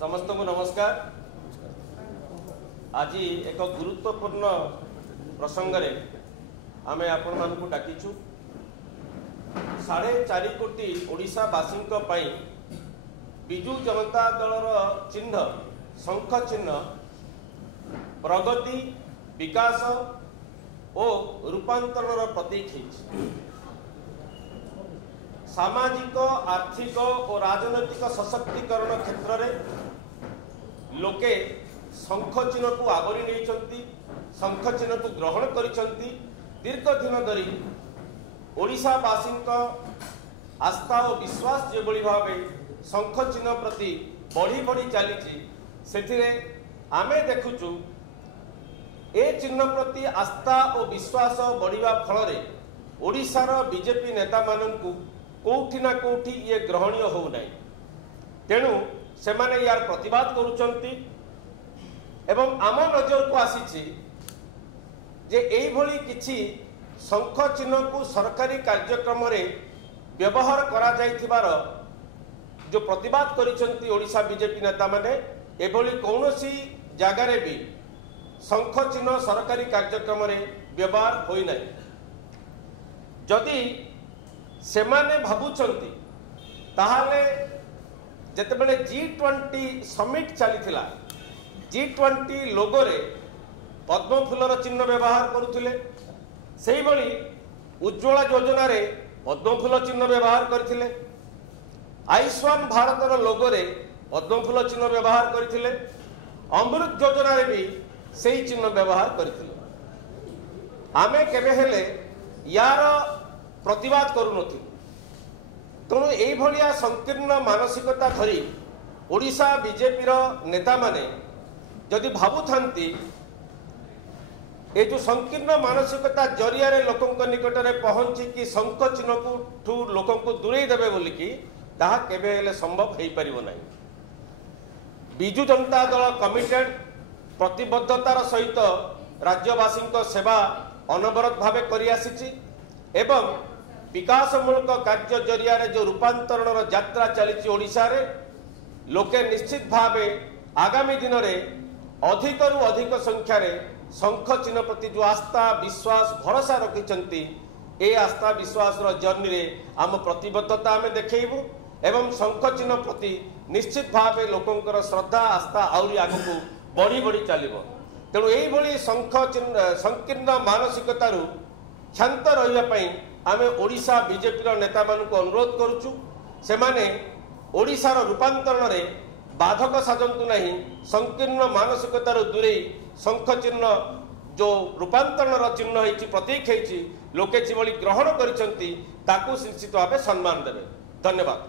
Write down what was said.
समस्त को नमस्कार। आज एक गुरुत्वपूर्ण प्रसंग रे आमे आपण मानकु डाकिछु 4.5 कोटी ओडिशावासी विजु जनता दलर चिन्ह शंख चिन्ह प्रगति विकास और रूपांतरण प्रतीक है। सामाजिक आर्थिक और राजनैतिक सशक्तिकरण क्षेत्र में लोके शंख चिन्ह को आवरी नहीं, शंख चिन्ह को ग्रहण करिसंती। दीर्घ दिन धरी ओडिशावासी आस्था और विश्वास जो भाव शंख चिन्ह प्रति बढ़ी बढ़ी चली से आमे देखुचु ए चिन्ह प्रति आस्था और विश्वास बढ़िया फल ओडिशार बीजेपी नेता मानू कौटी ना कौटी ये ग्रहणीय हो ना, तेणु से माने यार प्रतिवाद करुचंती एवं आम नजर को आसी जे एई भली किछि शंख चिन्ह को सरकारी कार्यक्रम रे व्यवहार करा जाइथिबार जो प्रतिवाद करिसंती ओडिशा बीजेपी नेता माने एभली कौनसी जगार भी शंख चिन्ह सरकारी कार्यक्रम रे व्यवहार होई नै। जदि से माने भाबुचंती ताहाले जेतेबेले G20 समिट चलीथिला, G20 लोगो रे पद्म फूलर चिन्ह व्यवहार करुथिले, सेही भली उज्ज्वला योजना रे पद्म फूल चिन्ह व्यवहार करथिले, आयुष्मान भारतर लोगो रे पद्म फूल चिन्ह व्यवहार करथिले, अमृत योजना रे भी सेही चिन्ह व्यवहार करथिले। आमे केबे हेले यार प्रतिवाद करू, तेणु यही संकीर्ण मानसिकता धरी ओडिशा बीजेपी नेता माने जदि भावुथांती ए जो संकीर्ण मानसिकता जरिया लोकों निकट में पहुंची कि शंख चिन्ह को लोकों को दूरे देवे बोलिकी ताहा केबे हेले संभव हो पारिबो नाही। बिजु जनता दल कमिटेड प्रतिबद्धतार सहित राज्यवासी सेवा अनवरत भावे करि आसीची एवं विकासमूलक कार्य जरिया जो रूपांतरण यात्रा चली ओडिशा रे लोके निश्चित भावे आगामी दिन में अधिक रु अधिक संख्यार शंख चिन्ह प्रति जो आस्था विश्वास भरोसा रखिंट ए आस्था विश्वास जर्नी रे आम प्रतिबद्धता आम देखू एवं शंख चिन्ह प्रति निश्चित भावे लोकंकर श्रद्धा आस्था आहरी आगू बढ़ी बढ़ी चलो। तेणु यही शंख चिन्ह संकीर्ण मानसिकतार क्षांत रही आमे ओडिशा बीजेपी नेता मानक अनुरोध करुचु से माने ओडिशार रूपांतरण रे बाधक साजंतु नहीं, संकीर्ण मानसिकतार दूरे शंख चिन्ह जो रूपांतरण चिन्ह होती प्रतीक होती लोके जिभली ग्रहण करिसंती ताकू निश्चित भावे सम्मान देवे। धन्यवाद।